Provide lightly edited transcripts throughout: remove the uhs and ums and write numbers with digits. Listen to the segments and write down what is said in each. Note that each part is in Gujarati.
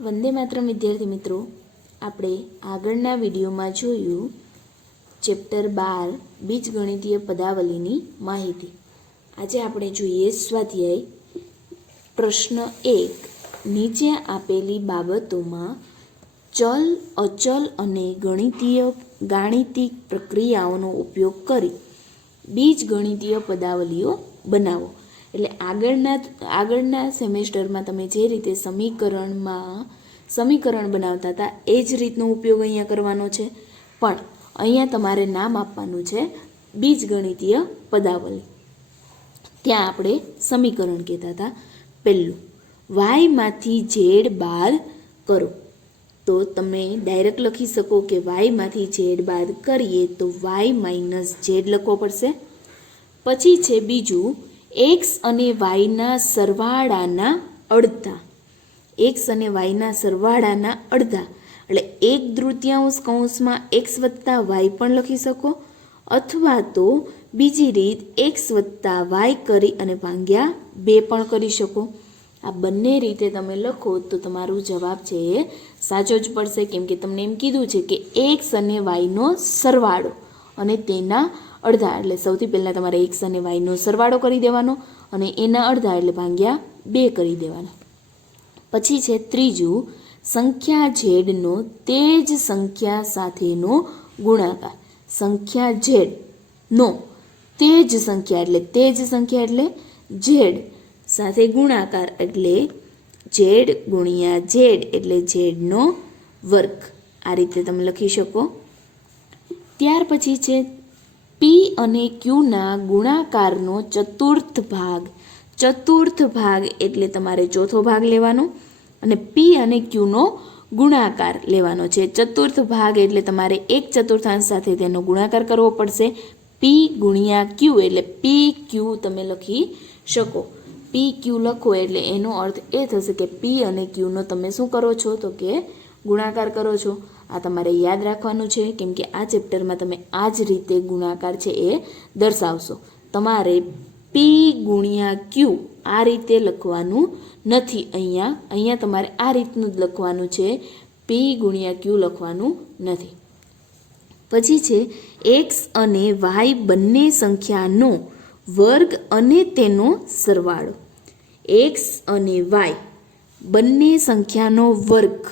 વંદે માતરમ વિદ્યાર્થી મિત્રો, આપણે આગળના વિડીયોમાં જોયું ચેપ્ટર 12 બીજગણિતીય પદાવલીની માહિતી. આજે આપણે જોઈએ સ્વાધ્યાય પ્રશ્ન 1. નીચે આપેલી બાબતોમાં ચલ, અચલ અને ગાણિતિક પ્રક્રિયાઓનો ઉપયોગ કરી બીજગણિતીય પદાવલીઓ બનાવો. એટલે આગળના સેમેસ્ટરમાં તમે જે રીતે સમીકરણ બનાવતા હતા એ જ રીતનો ઉપયોગ અહીંયા કરવાનો છે, પણ અહીંયા તમારે નામ આપવાનું છે બીજગણિતીય પદાવલી. ત્યાં આપણે સમીકરણ કહેતા હતા. પહેલું, વાયમાંથી ઝેડ બાદ કરો. તો તમે ડાયરેક્ટ લખી શકો કે વાયમાંથી ઝેડ બાદ કરીએ તો વાય માઇનસ ઝેડ લખવો પડશે. પછી છે બીજું, એક્સ અને વાયના સરવાળાના અડધા. એક્સ અને વાયના સરવાળાના અડધા એટલે 1/3 કૌંસમાં એક્સ વત્તા વાય પણ લખી શકો, અથવા તો બીજી રીત એક્સ વત્તા વાય કરી અને ભાગ્યા 2 પણ કરી શકો. આ બંને રીતે તમે લખો તો તમારો જવાબ છે એ સાચો જ પડશે, કેમ કે તમને એમ કીધું છે કે એક્સ અને વાયનો સરવાળો અને તેના અડધા. એટલે સૌથી પહેલાં તમારે એક્સ અને વાયનો સરવાળો કરી દેવાનો અને એના અડધા એટલે ભાગ્યા 2 કરી દેવાના. પછી છે ત્રીજું, સંખ્યા ઝેડનો તે જ સંખ્યા સાથેનો ગુણાકાર. સંખ્યા ઝેડનો તે જ સંખ્યા એટલે ઝેડ સાથે ગુણાકાર એટલે ઝેડ ગુણ્યા ઝેડ એટલે ઝેડનો વર્ગ. આ રીતે તમે લખી શકો. ત્યાર પછી છે પી અને ક્યુના ગુણાકારનો ચતુર્થ ભાગ. ચતુર્થ ભાગ એટલે તમારે ચોથો ભાગ લેવાનો અને પી અને ક્યુનો ગુણાકાર લેવાનો છે. ચતુર્થ ભાગ એટલે તમારે 1/4 સાથે તેનો ગુણાકાર કરવો પડશે. પી ગુણ્યા ક્યુ એટલે પી ક્યુ તમે લખી શકો. પી ક્યુ લખો એટલે એનો અર્થ એ થશે કે પી અને ક્યુનો તમે શું કરો છો તો કે ગુણાકાર કરો છો. આ તમારે યાદ રાખવાનું છે, કેમ કે આ ચેપ્ટરમાં તમે આ જ રીતે ગુણાકાર છે એ દર્શાવશો. તમારે પી ગુણ્યા ક્યુ આ રીતે લખવાનું નથી. અહીંયા તમારે આ રીતનું જ લખવાનું છે, પી ગુણ્યા ક્યુ લખવાનું નથી. પછી છે એક્સ અને વાય બંને સંખ્યાનો વર્ગ અને તેનો સરવાળો. એક્સ અને વાય બંને સંખ્યાનો વર્ગ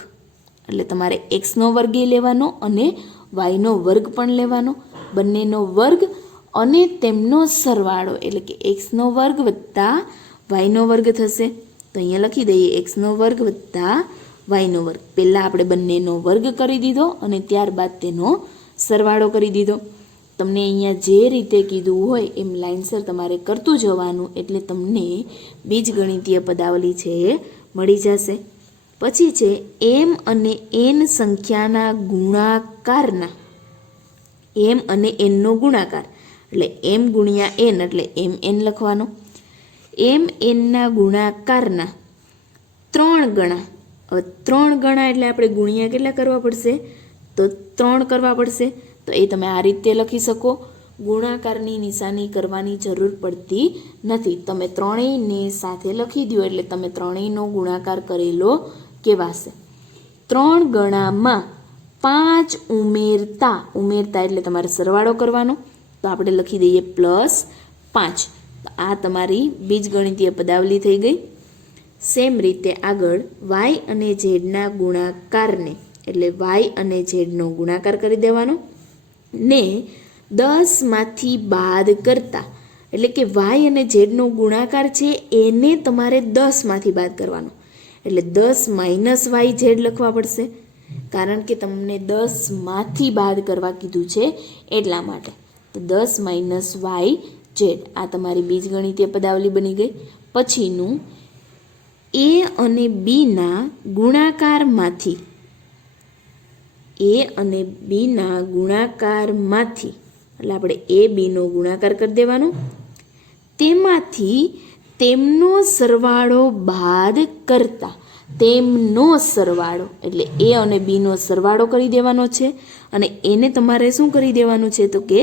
એટલે તમારે એક્સનો વર્ગ લેવાનો અને વાયનો વર્ગ પણ લેવાનો. બંનેનો વર્ગ અને તેમનો સરવાળો એટલે કે એક્સનો વર્ગ વત્તા વાયનો વર્ગ થશે. તો અહીંયા લખી દઈએ એક્સનો વર્ગ વત્તા વાયનો વર્ગ. પહેલાં આપણે બંનેનો વર્ગ કરી દીધો અને ત્યારબાદ તેનો સરવાળો કરી દીધો. તમને અહીંયા જે રીતે કીધું હોય એમ લાઇનસર તમારે કરતું જવાનું, એટલે તમને બીજગણિતીય પદાવલી છે એ મળી જશે. પછી છે એમ અને એન સંખ્યાના ગુણાકારના. એમ અને એનનો ગુણાકાર એટલે એમ ગુણ્યા એન એટલે એમ એન લખવાનો. એમ એનના ગુણાકારના 3 ગણા. હવે 3 ગણા એટલે આપણે ગુણ્યા કેટલા કરવા પડશે તો 3 કરવા પડશે. તો એ તમે આ રીતે લખી શકો. ગુણાકારની નિશાની કરવાની જરૂર પડતી નથી. તમે ત્રણેયને સાથે લખી દો એટલે તમે ત્રણેયનો ગુણાકાર કરેલો કહેવાશે. 3 ગણામાં 5 ઉમેરતા એટલે તમારે સરવાળો કરવાનો. તો આપણે લખી દઈએ +5. આ તમારી બીજગણિતીય પદાવલી થઈ ગઈ. સેમ રીતે આગળ વાય અને ઝેડના ગુણાકારને એટલે વાય અને ઝેડનો ગુણાકાર કરી દેવાનો ને 10માંથી બાદ કરતા એટલે કે વાય અને ઝેડનો ગુણાકાર છે એને તમારે 10માંથી બાદ કરવાનો. એટલે 10 - વાય ઝેડ લખવા પડશે, કારણ કે તમને 10માંથી બાદ કરવા કીધું છે એટલા માટે. તો 10 - વાય ઝેડ આ તમારી બીજગણિતીય પદાવલી બની ગઈ. પછીનું એ અને બીના ગુણાકારમાંથી. એ અને બીના ગુણાકારમાંથી એટલે આપણે એ બીનો ગુણાકાર કરી દેવાનો. તેમાંથી તેમનો સરવાળો બાદ કરતા. તેમનો સરવાળો એટલે એ અને બીનો સરવાળો કરી દેવાનો છે અને એને તમારે શું કરી દેવાનું છે તો કે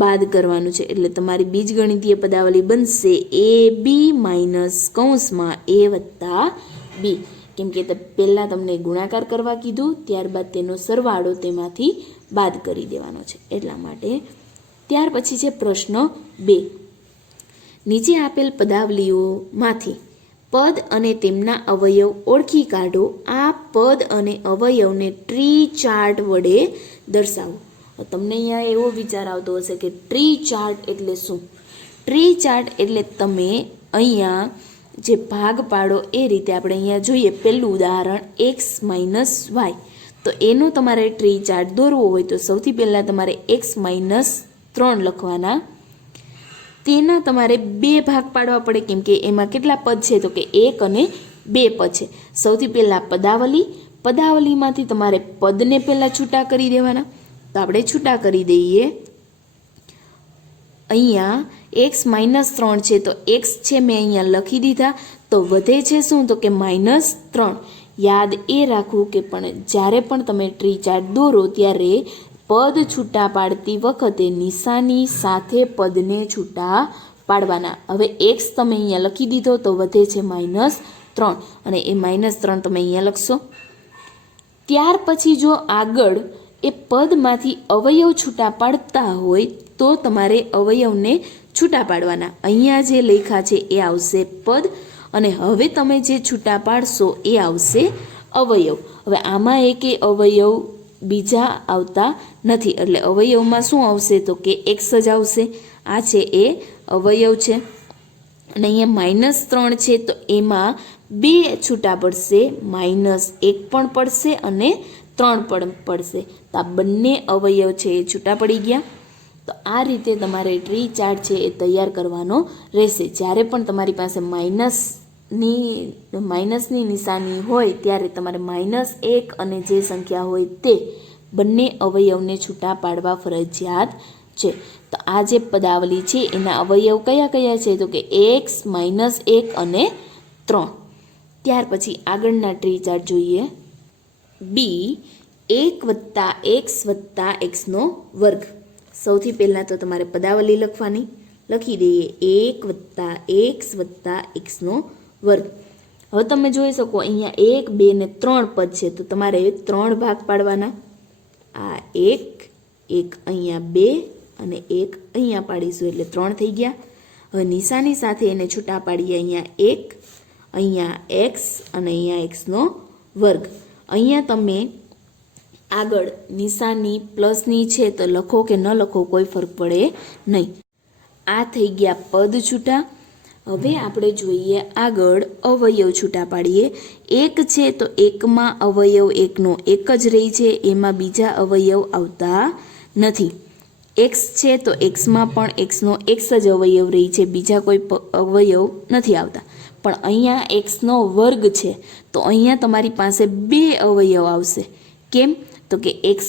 બાદ કરવાનું છે. એટલે તમારી બીજગણિતીય પદાવલી બનશે એ બી માઇનસ કૌંસમાં એ વત્તા બી. કેમ કે પહેલાં તમને ગુણાકાર કરવા કીધું, ત્યારબાદ તેનો સરવાળો તેમાંથી બાદ કરી દેવાનો છે એટલા માટે. ત્યાર પછી છે પ્રશ્ન 2. નીચે આપેલ પદાવલીઓમાંથી પદ અને તેમના અવયવ ઓળખી કાઢો. આ પદ અને અવયવને ટ્રી ચાર્ટ વડે દર્શાવો. તમને અહીંયા એવો વિચાર આવતો હશે કે ટ્રી ચાર્ટ એટલે શું? ટ્રી ચાર્ટ એટલે તમે અહીંયા જે ભાગ પાડો એ રીતે આપણે અહીંયા જોઈએ. પહેલું ઉદાહરણ x - y. તો એનો તમારે ટ્રી ચાર્ટ દોરવો હોય તો સૌથી પહેલાં તમારે x - 3 લખવાના. તેના તમારે 2 ભાગ પાડવા પડે, કેમ કે એમાં કેટલા પદ છે? તો કે 1 અને 2 પદ છે. સૌથી પહેલાં પદાવલીમાંથી તમારે પદને પહેલાં છૂટા કરી દેવાના. તો આપણે છૂટા કરી દઈએ. અહીંયા x - 3 છે તો x છે મેં અહીંયા લખી દીધા. તો વધે છે શું? તો કે -3. યાદ એ રાખવું કે પણ જ્યારે પણ તમે ટ્રી ચાર્ટ દોરો ત્યારે પદ છૂટા પાડતી વખતે નિશાની સાથે પદને છૂટા પાડવાના. હવે x તમે અહીંયા લખી દીધો તો વધે છે -3 અને એ -3 તમે અહીંયા લખશો. ત્યાર પછી જો આગળ એ પદમાંથી અવયવ છૂટા પાડતા હોય તો તમારે અવયવને છૂટા પાડવાના. અહીંયા જે લેખા છે એ આવશે પદ અને હવે તમે જે છૂટા પાડશો એ આવશે અવયવ. હવે આમાં એકે અવયવ બીજા આવતા નથી એટલે અવયવમાં શું આવશે? તો કે x જ આવશે. આ છે એ અવયવ છે. અને અહીંયા -3 છે તો એમાં 2 છૂટા પડશે, -1 પણ પડશે અને 3 પણ પડશે. તો આ બંને અવયવ છે એ છૂટા પડી ગયા. તો આ રીતે તમારે ટ્રી ચાર્ટ છે એ તૈયાર કરવાનો રહેશે. જ્યારે પણ તમારી પાસે માઇનસની નિશાની હોય ત્યારે તમારે -1 અને જે સંખ્યા હોય તે બંને અવયવને છૂટા પાડવા ફરજિયાત છે. તો આ જે પદાવલી છે એના અવયવ કયા કયા છે? તો કે x - 1 અને 3. ત્યાર પછી આગળના ટ્રી ચાર્ટ જોઈએ. b 1 + x + x² સૌથી પહેલાં તો તમારે પદાવલી લખવાની. લખી દઈએ 1 + x + x². હવે તમે જોઈ શકો અહીંયા 1, 2 ને 3 પદ છે તો તમારે 3 ભાગ પાડવાના. આ 1 અહીંયા 2 અને 1 અહીંયા પાડીશું એટલે 3 થઈ ગયા. હવે નિશાની સાથે એને છૂટા પાડીએ. અહીંયા 1, અહીંયા x અને અહીંયા x². અહીંયા તમે આગળ નિશાની પ્લસની છે તો લખો કે ન લખો કોઈ ફરક પડે નહીં. આ થઈ ગયા પદ છૂટા. હવે આપણે જોઈએ આગળ અવયવ છૂટા પાડીએ. 1 છે તો 1માં અવયવ 1નો 1 જ રહી છે, એમાં બીજા અવયવ આવતા નથી. x છે તો xમાં પણ xનો x જ અવયવ રહી છે, બીજા કોઈ અવયવ નથી આવતા. પણ અહીંયા x² છે તો અહીંયા તમારી પાસે 2 અવયવ આવશે. કેમ? તો કે x²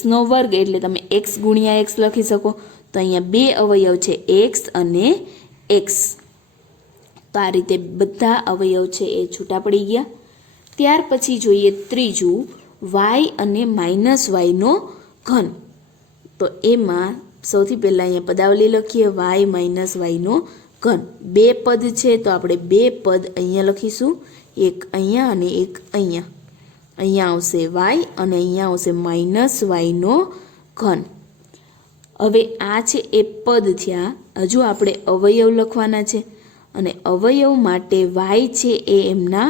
એટલે તમે x × x લખી શકો. તો અહીંયા 2 અવયવ છે x અને x. તો આ રીતે બધા અવયવ છે એ છૂટા પડી ગયા. ત્યાર પછી જોઈએ ત્રીજું y અને -y². તો એમાં સૌથી પહેલાં અહીંયા પદાવલી લખીએ y - y². 2 પદ છે તો આપણે 2 પદ અહીંયા લખીશું. એક અહીંયા અને એક અહીંયા. અહીંયા આવશે y અને અહીંયા આવશે -y². હવે આ છે એ પદ થયા. હજુ આપણે અવયવ લખવાના છે અને અવયવ માટે y છે એ એમના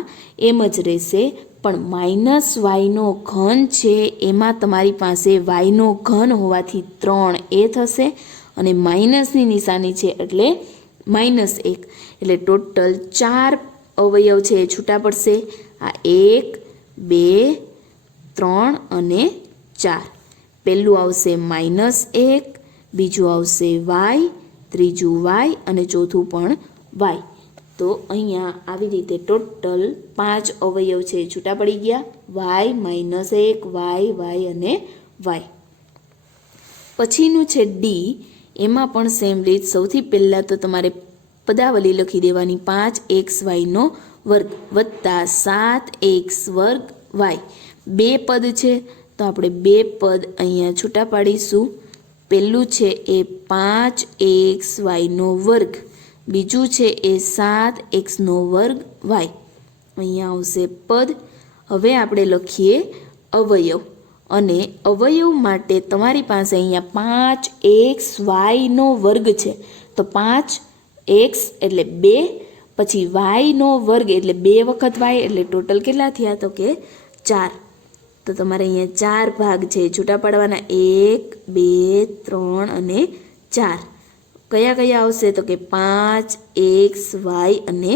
એમ જ રહેશે. પણ -y³ છે એમાં તમારી પાસે y³ હોવાથી 3 એ થશે અને માઇનસની નિશાની છે એટલે -1 એટલે ટોટલ 4 અવયવ છે એ છૂટા પડશે. આ 1, 2, 3 અને 4. પહેલું આવશે -1, બીજું આવશે y, ત્રીજું y અને ચોથું પણ y. તો અહીંયા આવી રીતે ટોટલ 5 અવયવ છે છૂટા પડી ગયા. y, -1, y અને y. પછીનું છે d. એમાં પણ સેમ રીત. સૌથી પહેલાં તો તમારે પદાવલી લખી દેવાની 5xy² + 7x²y. 2 પદ છે તો આપણે 2 પદ અહીંયા છૂટા પાડીશું. પહેલું છે એ 5xy², બીજું છે એ 7x²y. અહીંયા આવશે પદ હવે આપણે લખીએ અવયવ, અને અવયવ માટે તમારી પાસે અહીંયા 5xy નો વર્ગ છે. તો 5x એટલે 2, પછી y નો વર્ગ એટલે 2 વખત y, એટલે ટોટલ કેટલા થયા? તો કે 4. તો તમારે અહીંયા 4 ભાગ છે છૂટા પાડવાના, 1 2 3 અને 4. કયા કયા આવશે? તો કે 5x y અને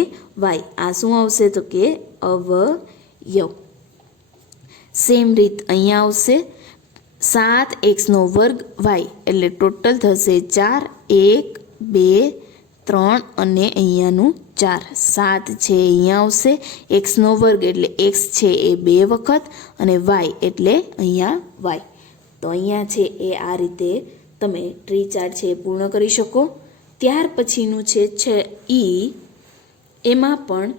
y. આ શું આવશે? તો કે અવયવ. સેમ રીત અહીંયા આવશે 7x નો વર્ગ y, એટલે ટોટલ થશે 4, 1 2 3 અને અહીંયાનું 4. 7 છે અહીંયા આવશે, x નો વર્ગ એટલે x છે એ 2 વખત, અને y એટલે અહીંયા y. તો અહીંયા છે એ આ રીતે તમે ટ્રી ચાર્ટ છે એ પૂર્ણ કરી શકો. ત્યાર પછીનું છે એમાં પણ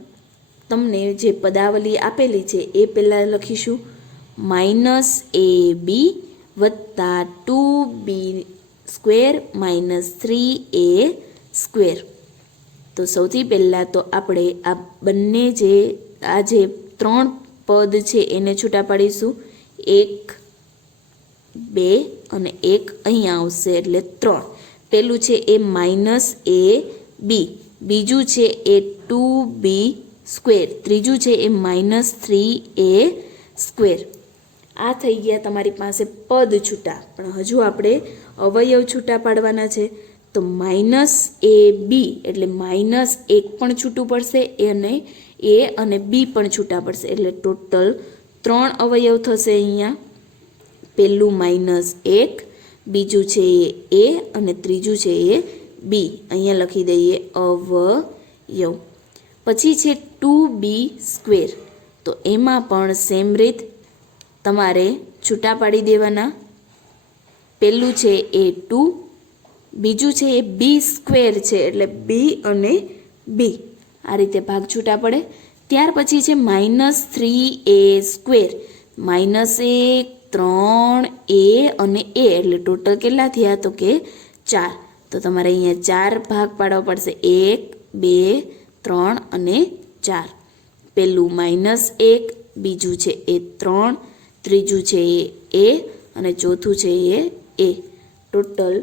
તમને જે પદાવલી આપેલી છે એ પહેલાં લખીશું. -ab વત્તા 2b square minus 3a square. તો સૌથી પહેલાં તો આપણે આ બંને જે 3 પદ છે એને છૂટા પાડીશું. 1 2 અને 1 અહીંયા આવશે એટલે 3. પહેલું છે એ -ab, બીજું છે એ 2b સ્ક્વેર, ત્રીજું છે એ -3a સ્ક્વેર. આ થઈ ગયા તમારી પાસે પદ છૂટા, પણ હજુ આપણે અવયવ છૂટા પાડવાના છે. તો -ab એટલે -1 પણ છૂટું પડશે, અને a અને b પણ છૂટા પડશે, એટલે ટોટલ 3 અવયવ થશે અહીંયા. પહેલું -1, બીજું છે એ a અને ત્રીજું છે એ b. અહીંયા લખી દઈએ અવયવ. પછી છે 2b સ્ક્વેર. તો એમાં પણ સેમ રીત તમારે છૂટા પાડી દેવાના. પહેલું છે એ 2, બીજું છે એ b સ્ક્વેર છે, એટલે b અને b. આ રીતે ભાગ છૂટા પડે. ત્યાર પછી છે -3a સ્ક્વેર, -1 3a અને a, એટલે ટોટલ કેટલા થયા? તો કે 4. તો તમારે અહીંયા 4 ભાગ પાડવા પડશે. 1 2 3 અને 4. પહેલું -1, બીજું છે એ 3, ત્રીજું છે એ a અને ચોથું છે એ a. ટોટલ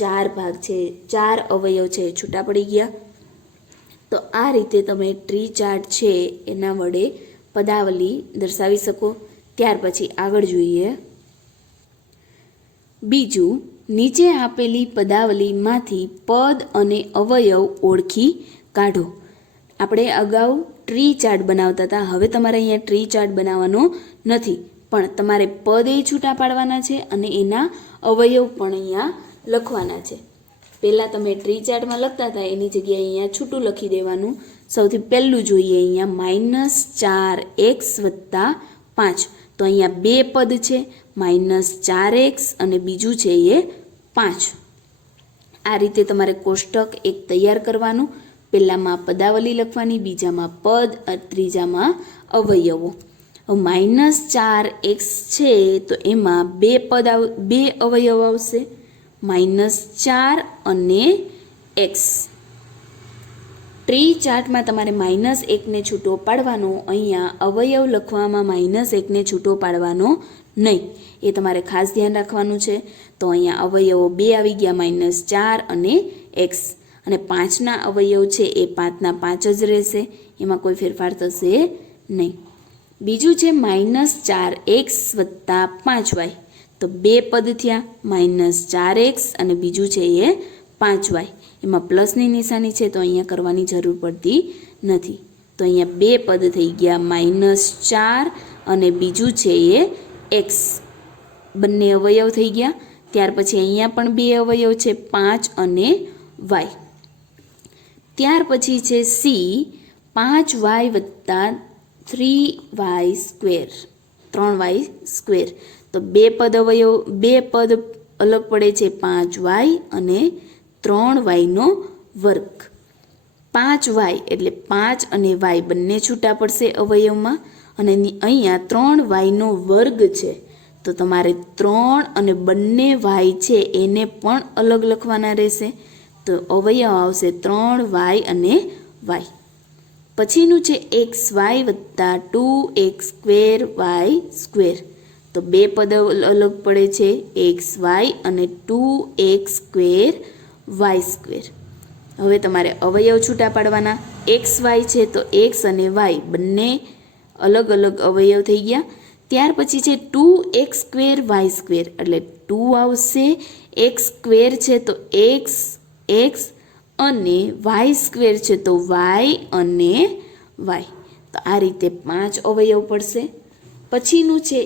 4 ભાગ છે, 4 અવયવ છે છૂટા પડી ગયા. તો આ રીતે તમે ટ્રી ચાર્ટ છે એના વડે પદાવલી દર્શાવી શકો. ત્યાર પછી આગળ જોઈએ. બીજું, નીચે આપેલી પદાવલીમાંથી પદ અને અવયવ ઓળખી કાઢો. આપણે અગાઉ ટ્રી ચાર્ટ બનાવતા હતા, હવે તમારે અહીંયા ટ્રી ચાર્ટ બનાવવાનો નથી, પણ તમારે પદ એ છૂટા પાડવાના છે અને એના અવયવ પણ અહીંયા લખવાના છે. પહેલાં તમે ટ્રી ચાર્ટમાં લખતા હતા એની જગ્યાએ અહીંયા છૂટું લખી દેવાનું. સૌથી પહેલું જોઈએ અહીંયા -4x + 5. તો અહીંયા 2 પદ છે, -4x અને બીજું છે એ 5. આ રીતે તમારે કોષ્ટક એક તૈયાર કરવાનું. પહેલામાં પદાવલી લખવાની, બીજામાં પદ, ત્રીજામાં અવયવો. -4x છે તો એમાં 2 અવયવ આવશે, -4 અને x. ટ્રી ચાર્ટમાં તમારે -1 ને છૂટો પાડવાનો, અહીંયા અવયવ લખવામાં -1 ને છૂટો પાડવાનો નહીં, એ તમારે ખાસ ધ્યાન રાખવાનું છે. તો અહીંયા અવયવો 2 આવી ગયા, -4 અને x. અને 5ના અવયવ છે એ 5ના 5 જ રહેશે, એમાં કોઈ ફેરફાર થશે નહીં. બીજું છે -4x + 5y. તો 2 પદ થયા, -4x અને બીજું છે એ 5y. એમાં પ્લસની નિશાની છે તો અહીંયા કરવાની જરૂર પડતી નથી. તો અહીંયા 2 પદ થઈ ગયા, -4 અને બીજું છે એ x. બંને અવયવ થઈ ગયા. ત્યાર પછી અહીંયા પણ 2 અવયવ છે, 5 અને y. ત્યાર પછી છે c, 5y + 3y square, 3y square. તો 2 પદ અલગ પડે છે, 5y અને 3y નો વર્ગ. 5y એટલે 5 અને y બંને છૂટા પડશે અવયવમાં, અને અહીંયા 3y નો વર્ગ છે તો તમારે 3 અને બંને y છે એને પણ અલગ લખવાના રહેશે. તો અવયવ આવશે 3y અને y. પછીનું છે એક્સ વાય વત્તા 2x સ્ક્વેર વાય સ્ક્વેર. તો બે પદ અલગ પડે છે, એક્સ વાય અને 2x સ્ક્વેર વાય સ્ક્વેર. હવે તમારે અવયવ છૂટા પાડવાના. એક્સ વાય છે તો એક્સ અને વાય બંને અલગ અલગ અવયવ થઈ ગયા. ત્યાર પછી છે 2x સ્ક્વેર વાય સ્ક્વેર, એટલે 2 આવશે. એક્સ સ્ક્વેર છે તો એક્સ એક્સ અને વાય સ્ક્વેર છે તો વાય અને વાય. તો આ રીતે 5 અવયવ પડશે. પછીનું છે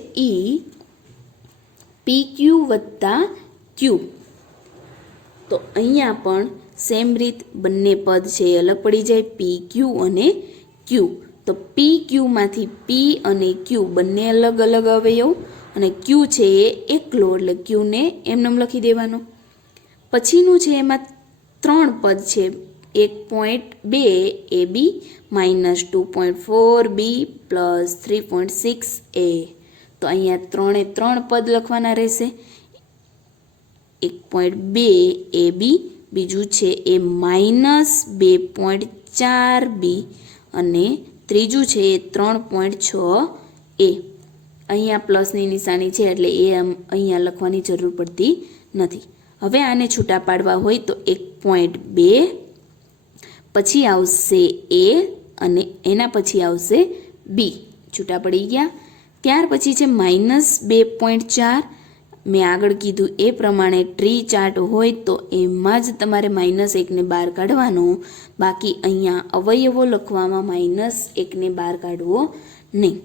પી ક્યુ વત્તા ક્યુ. તો અહીંયા પણ સેમ રીત, બંને પદ છે એ અલગ પડી જાય, પી ક્યુ અને ક્યુ. તો પી ક્યુમાંથી પી અને ક્યુ બંને અલગ અલગ અવયવ, અને ક્યુ છે એ એકલો, એટલે ક્યુને એમનેમ લખી દેવાનો. પછીનું છે એમાં 3 પદ છે, 1.2 એ બી માઇનસ 2.4 બી પ્લસ 3.6 એ. તો અહીંયા 3 પદ લખવાના રહેશે. 1.2 એ બી, બીજું છે એ માઇનસ 2.4 બી અને ત્રીજું છે એ 3.6 એ. અહીંયા પ્લસની નિશાની છે એટલે એ અહીંયા લખવાની જરૂર પડતી નથી. હવે આને છૂટા પાડવા હોય તો 1.2 પછી આવશે એ અને એના પછી આવશે બી, છૂટા પડી ગયા. ત્યાર પછી છે માઇનસ 2.4. મેં આગળ કીધું એ પ્રમાણે ટ્રી ચાર્ટ હોય તો એમાં જ તમારે -1ને બહાર કાઢવાનો, બાકી અહીંયા અવયવો લખવામાં -1ને બહાર કાઢવો નહીં.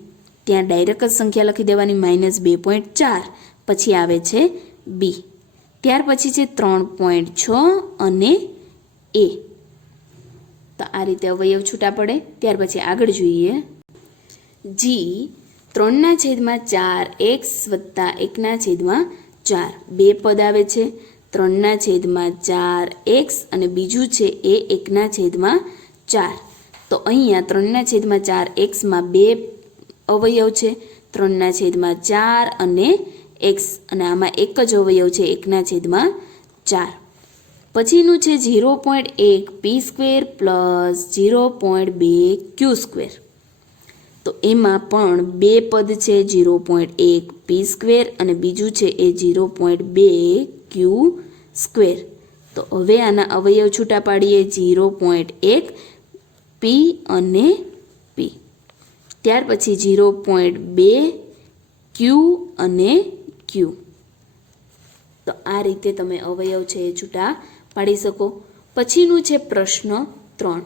ત્યાં ડાયરેક્ટ જ સંખ્યા લખી દેવાની, -2.4 પછી આવે છે બી. ત્યાર પછી છે 3.6 અને એ. તો આ રીતે અવયવ છૂટા પડે. ત્યાર પછી આગળ જોઈએ જી 3/4x વત્તા 1/4. બે પદ આવે છે, 3/4x અને બીજું છે એ 1/4. તો અહીંયા 3/4xમાં બે અવયવ છે, 3/4 અને x, અને આમાં એક જ અવયવ છે 1/4. પછીનું છે 0.1 પી સ્ક્વેર પ્લસ 0.2 ક્યુ સ્ક્વેર. તો એમાં પણ બે પદ છે, 0.1 પી સ્ક્વેર અને બીજું છે એ 0.2 ક્યુ સ્ક્વેર. તો હવે આના અવયવ છૂટા પાડીએ, 0.1 પી અને પી. ત્યાર પછી 0.2 ક્યુ અને ક્યુ. તો આ રીતે તમે અવયવ છે એ છૂટા પાડી શકો. પછીનું છે પ્રશ્ન 3.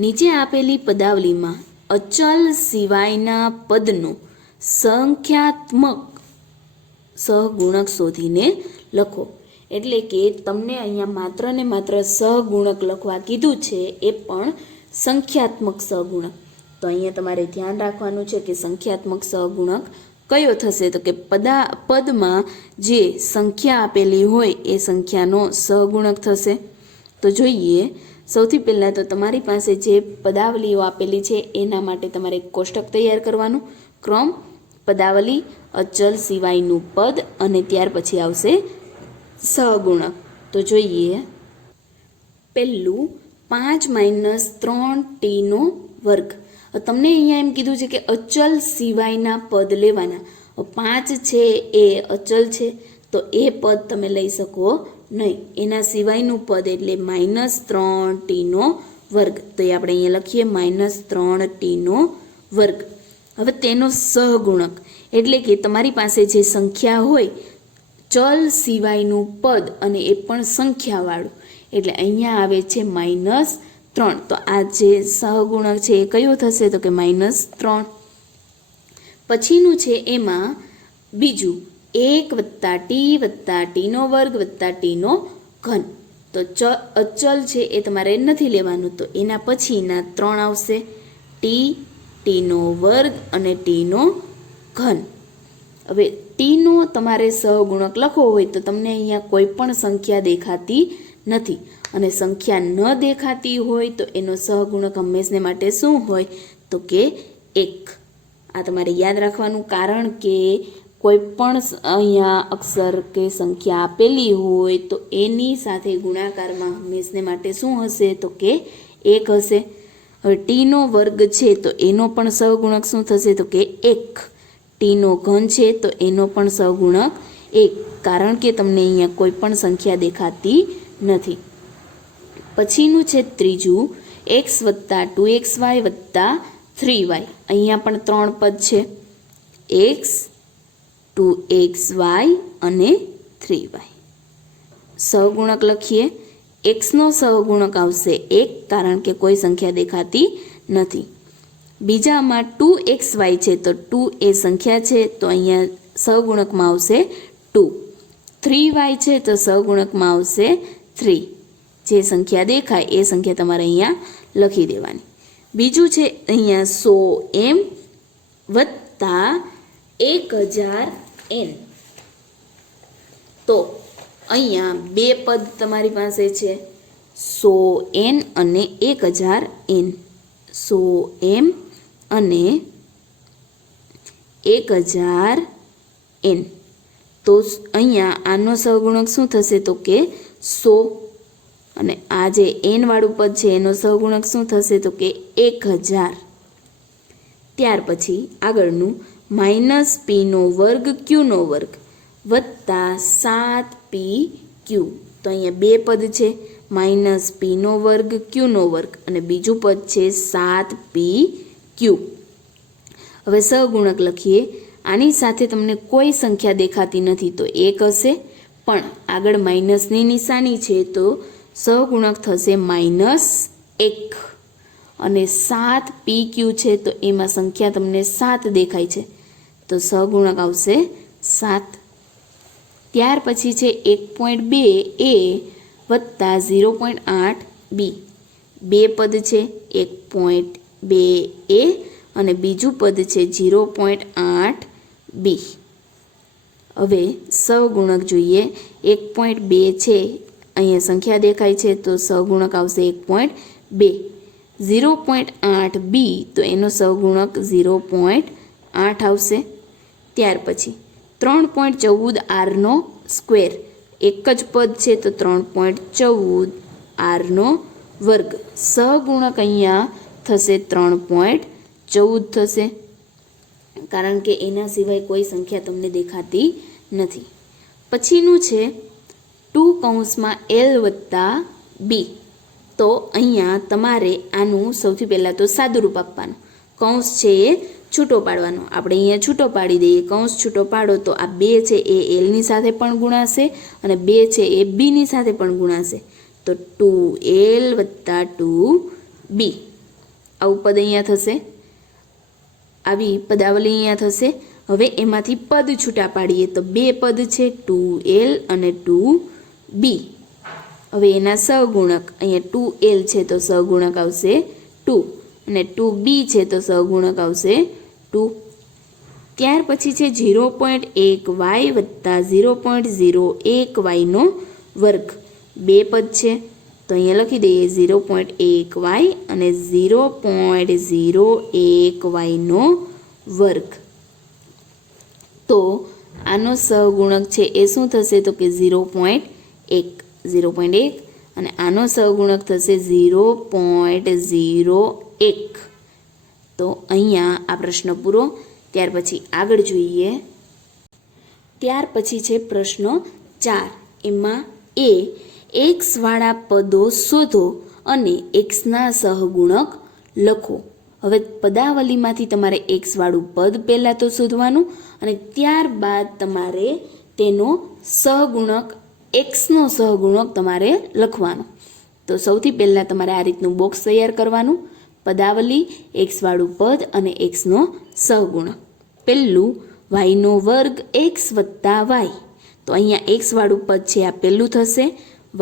નીચે આપેલી પદાવલીમાં અચલ સિવાયના પદનું સંખ્યાત્મક સહગુણક શોધીને લખો. એટલે કે તમને અહીંયા માત્ર ને માત્ર સહગુણક લખવા કીધું છે, એ પણ સંખ્યાત્મક સહગુણક. તો અહીંયા તમારે ધ્યાન રાખવાનું છે કે સંખ્યાત્મક સહગુણક કયો થશે, તો કે પદમાં જે સંખ્યા આપેલી હોય એ સંખ્યાનો સહગુણક થશે. તો જોઈએ, સૌથી પહેલાં તો તમારી પાસે જે પદાવલીઓ આપેલી છે એના માટે તમારે એક કોષ્ટક તૈયાર કરવાનું. ક્રમ, પદાવલી, અચલ સિવાયનું પદ અને ત્યાર પછી આવશે સહગુણક. તો જોઈએ, પહેલું 5 - 3t² તમને અહીંયા એમ કીધું છે કે અચલ સિવાયના પદ લેવાના. 5 છે એ અચલ છે તો એ પદ તમે લઈ શકો નહીં, એના સિવાયનું પદ એટલે -3t². તો એ આપણે અહીંયા લખીએ -3t². હવે તેનો સહગુણક એટલે કે તમારી પાસે જે સંખ્યા હોય, ચલ સિવાયનું પદ અને એ પણ સંખ્યાવાળું, એટલે અહીંયા આવે છે -3. તો આ જે સહગુણક છે એ કયો થશે, તો કે -3. પછીનું છે એમાં બીજું 1 + t + t² + t3. તો અચલ છે એ તમારે નથી લેવાનું, તો એના પછીના 3 આવશે, t², અને t3. હવે ટીનો તમારે સહગુણક લખવો હોય તો તમને અહીંયા કોઈ પણ સંખ્યા દેખાતી નથી, અને સંખ્યા ન દેખાતી હોય તો એનો સહગુણક હંમેશને માટે શું હોય, તો કે 1. આ તમારે યાદ રાખવાનું, કારણ કે કોઈ પણ અહીંયા અક્ષર કે સંખ્યા આપેલી હોય તો એની સાથે ગુણાકારમાં હંમેશને માટે શું હશે, તો કે 1 હશે. હવે ટીનો વર્ગ છે તો એનો પણ સહગુણક શું થશે તો કે 1. ટીનો ઘન છે તો એનો પણ સહગુણક 1, કારણ કે તમને અહીંયા કોઈ પણ સંખ્યા દેખાતી નથી. પછીનું છે ત્રીજું, x વત્તા 2xy વત્તા 3y. અહીંયા પણ 3 પદ છે, x 2xy અને 3y. સહગુણક લખીએ. xનો સહગુણક આવશે 1, કારણ કે કોઈ સંખ્યા દેખાતી નથી. બીજામાં 2xy છે તો 2 એ સંખ્યા છે તો અહીંયા સહગુણકમાં આવશે 2. 3y છે તો સહગુણકમાં આવશે 3. જે સંખ્યા દેખાય એ સંખ્યા તમારે અહીંયા લખી દેવાની. બીજું છે અહીંયા 100m વત્તા 1000n. તો અહીંયા બે પદ તમારી પાસે છે, 100n અને 1000n. 100m અને 1000n. તો અહીંયા આનો સહગુણક શું થશે તો કે 100, અને આ જે n વાળું પદ છે એનો સહગુણક શું થશે તો કે 1000. ત્યાર પછી આગળનું -p² q² વત્તા 7pq. તો અહીંયા બે પદ છે, -p² q² અને બીજું પદ છે 7pq. હવે સહગુણક લખીએ. આની સાથે તમને કોઈ સંખ્યા દેખાતી નથી તો 1 હશે, પણ આગળ માઇનસની નિશાની છે તો સહગુણક થશે -1. અને 7pq છે તો એમાં સંખ્યા તમને 7 દેખાય છે તો સહગુણક આવશે 7. ત્યાર પછી છે 1.2a વત્તા 0.8b. બે પદ છે, 1.2a અને બીજું પદ છે 0.8b. હવે સહગુણક જોઈએ. 1.2 છે, અહીંયા સંખ્યા દેખાય છે તો સહગુણક આવશે 1.2. 0.8b તો એનો સહગુણક 0.8 આવશે. ત્યાર પછી 3.14r² એક જ પદ છે તો 3.14r². સહગુણક અહીંયા થશે 3.14 થશે, કારણ કે એના સિવાય કોઈ સંખ્યા તમને દેખાતી નથી. પછીનું છે 2l વત્તા b. તો અહીંયા તમારે આનું સૌથી પહેલાં તો સાદુરૂપ આપવાનું. કૌંસ છે એ છૂટો પાડવાનો. આપણે અહીંયા છૂટો પાડી દઈએ. કૌંસ છૂટો પાડો તો આ 2 છે એ lની સાથે પણ ગુણાશે અને 2 છે એ bની સાથે પણ ગુણાશે. તો 2l વત્તા 2b. આવું પદ અહીંયા થશે, આવી પદાવલી અહીંયા થશે. હવે એમાંથી પદ છૂટા પાડીએ તો બે પદ છે, 2l અને 2b. હવે એના સહગુણક, અહીંયા 2l છે તો સહગુણક આવશે 2 અને 2b છે તો સહગુણક આવશે 2. ત્યાર પછી છે 0.1y વત્તા 0.01y². બે પદ છે તો અહીંયા લખી દઈએ 0.1y અને 0.01y². તો આનો સહગુણક છે એ શું થશે તો કે 0.1 અને આનો સહગુણક થશે 0.01. તો અહીંયા આ પ્રશ્ન પૂરો. ત્યાર પછી આગળ જોઈએ. ત્યાર પછી છે પ્રશ્ન 4. એમાં x વાળા પદો શોધો અને xના સહગુણક લખો. હવે પદાવલીમાંથી તમારે x વાળું પદ પહેલાં તો શોધવાનું અને ત્યારબાદ તમારે તેનો સહગુણક, xનો સહગુણક તમારે લખવાનો. તો સૌથી પહેલાં તમારે આ રીતનું બોક્સ તૈયાર કરવાનું. પદાવલી, x વાળું પદ અને xનો સહગુણક. પહેલું y² x વત્તા y. તો અહીંયા x વાળું પદ છે આ પહેલું થશે, y²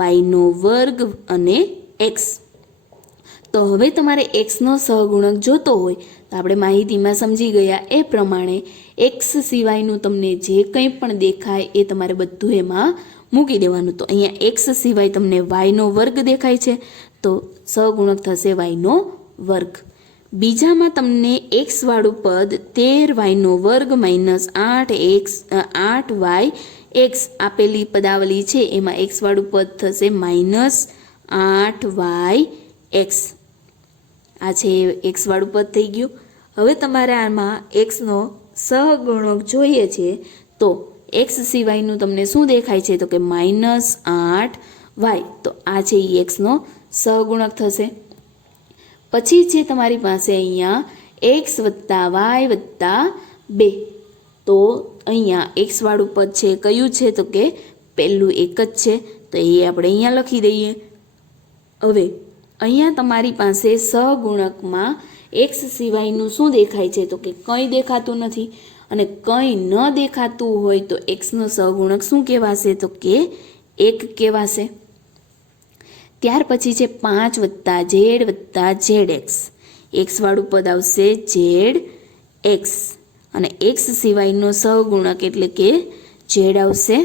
અને x. તો હવે તમારે xનો સહગુણક જોતો હોય તો આપણે માહિતીમાં સમજી ગયા એ પ્રમાણે x સિવાયનું તમને જે કંઈ પણ દેખાય એ તમારે બધું એમાં મૂકી દેવાનું. તો અહીંયા x સિવાય તમને y² દેખાય છે તો સહગુણક થશે y². બીજામાં તમને x વાળું પદ 13y² -8y આપેલી પદાવલી છે એમાં x વાળું પદ થશે -8y. આ છે એક્સવાળું પદ થઈ ગયું. હવે તમારે આમાં એક્સનો સહગુણક જોઈએ છે તો એક્સ સિવાયનું તમને શું દેખાય છે તો કે -8y. તો આ છે એ એક્સનો સહગુણક થશે. પછી છે તમારી પાસે અહીંયા એક્સ વત્તા વાય વત્તા 2. તો અહીંયા એક્સવાળું પદ છે કયું છે તો કે પહેલું એક જ છે, તો એ આપણે અહીંયા લખી દઈએ. હવે અહીંયા તમારી પાસે સહગુણકમાં એક્સ સિવાયનું શું દેખાય છે તો કે કંઈ દેખાતું નથી, અને કંઈ ન દેખાતું હોય તો એક્સનો સહગુણક શું કહેવાશે તો કે 1 કહેવાશે. ત્યાર પછી છે 5 વત્તા ઝેડ વત્તા ઝેડ એક્સ. એક્સવાળું પદ આવશે ઝેડ એક્સ, અને એક્સ સિવાયનો સહગુણક એટલે કે ઝેડ આવશે.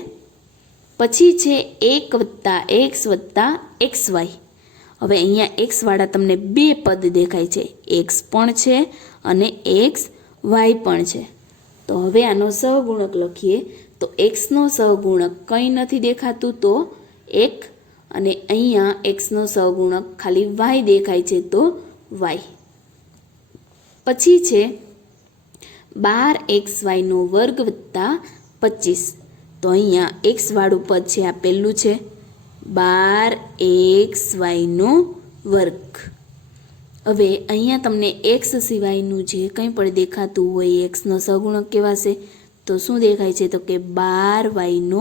પછી છે 1 વત્તા એક્સ વત્તા એક્સ વાય. હવે અહીંયા એક્સવાળા તમને 2 પદ દેખાય છે, એક્સ પણ છે અને એક્સ વાય પણ છે. તો હવે આનો સહગુણક લખીએ તો એક્સનો સહગુણક કંઈ નથી દેખાતું તો 1, અને અહીંયા એક્સનો સહગુણક ખાલી વાય દેખાય છે તો વાય. પછી છે 12xy² વત્તા 25. તો અહીંયા એક્સવાળું પદ છે આ પહેલું છે 12xy². હવે અહીંયા તમને એક્સ સિવાયનું જે કંઈ પણ દેખાતું હોય એક્સનો સહગુણક કહેવાશે. તો શું દેખાય છે તો કે 12y².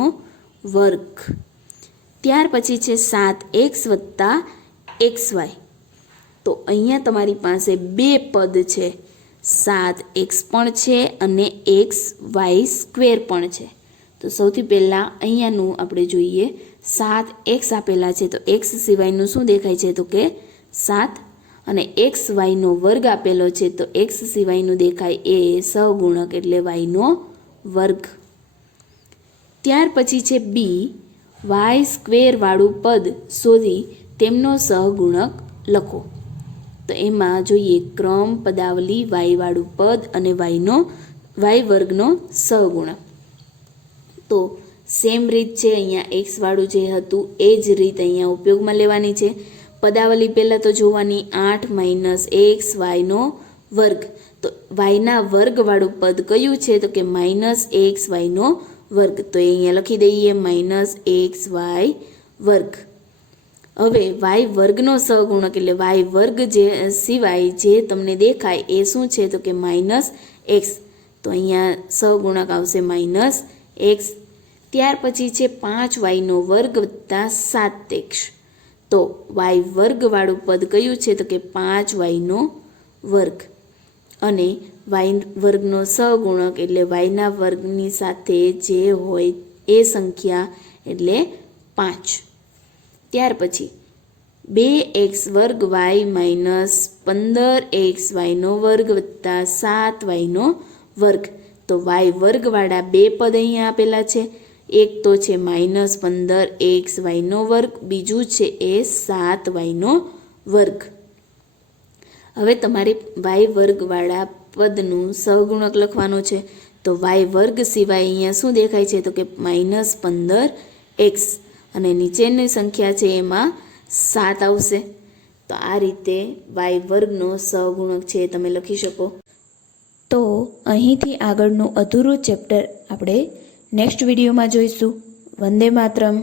ત્યાર પછી છે 7x વત્તા xy. તો અહીંયા તમારી પાસે 2 પદ છે, 7x પણ છે અને xy² પણ છે. તો સૌથી પહેલાં અહીંયાનું આપણે જોઈએ. 7x આપેલા છે તો x સિવાયનું શું દેખાય છે તો કે 7, અને xy² આપેલો છે તો x સિવાયનું દેખાય એ સહગુણક એટલે y². ત્યાર પછી છે b, y² વાળું પદ શોધી તેમનો સહગુણક લખો. તો એમાં જોઈએ ક્રમ, પદાવલી, વાયવાળું પદ અને y² સહગુણક. તો સેમ રીત છે, અહીંયા એક્સવાળું જે હતું એ જ રીત અહીંયા ઉપયોગમાં લેવાની છે. પદાવલી પહેલાં તો જોવાની 8 - xy². તો વાયના વર્ગવાળું પદ કયું છે તો કે -xy². તો એ અહીંયા લખી દઈએ -xy². હવે y² સહગુણક એટલે y² જે સિવાય જે તમને દેખાય એ શું છે તો કે -x. તો અહીંયા સહગુણક આવશે -x. ત્યાર પછી છે 5y² વત્તા 7x. તો y² વાળું પદ કયું છે તો કે 5y². અને y² સહગુણક એટલે yના વર્ગની સાથે જે હોય એ સંખ્યા એટલે 5. ત્યાર પછી 2x² -15xy² વત્તા 7y². તો y² વાળા 2 પદ અહીંયા આપેલા છે. એક તો છે -15xy², બીજું છે એ 7y². હવે તમારે y² વાળા પદનું સહગુણક લખવાનું છે. તો y² સિવાય અહીંયા શું દેખાય છે તો કે -15x, અને નીચેની સંખ્યા છે એમાં 7 આવશે. તો આ રીતે y² સહગુણક છે તમે લખી શકો. તો અહીંથી આગળનું અધૂરું ચેપ્ટર આપણે નેક્સ્ટ વિડીયોમાં જોઈશું. વંદે માતરમ.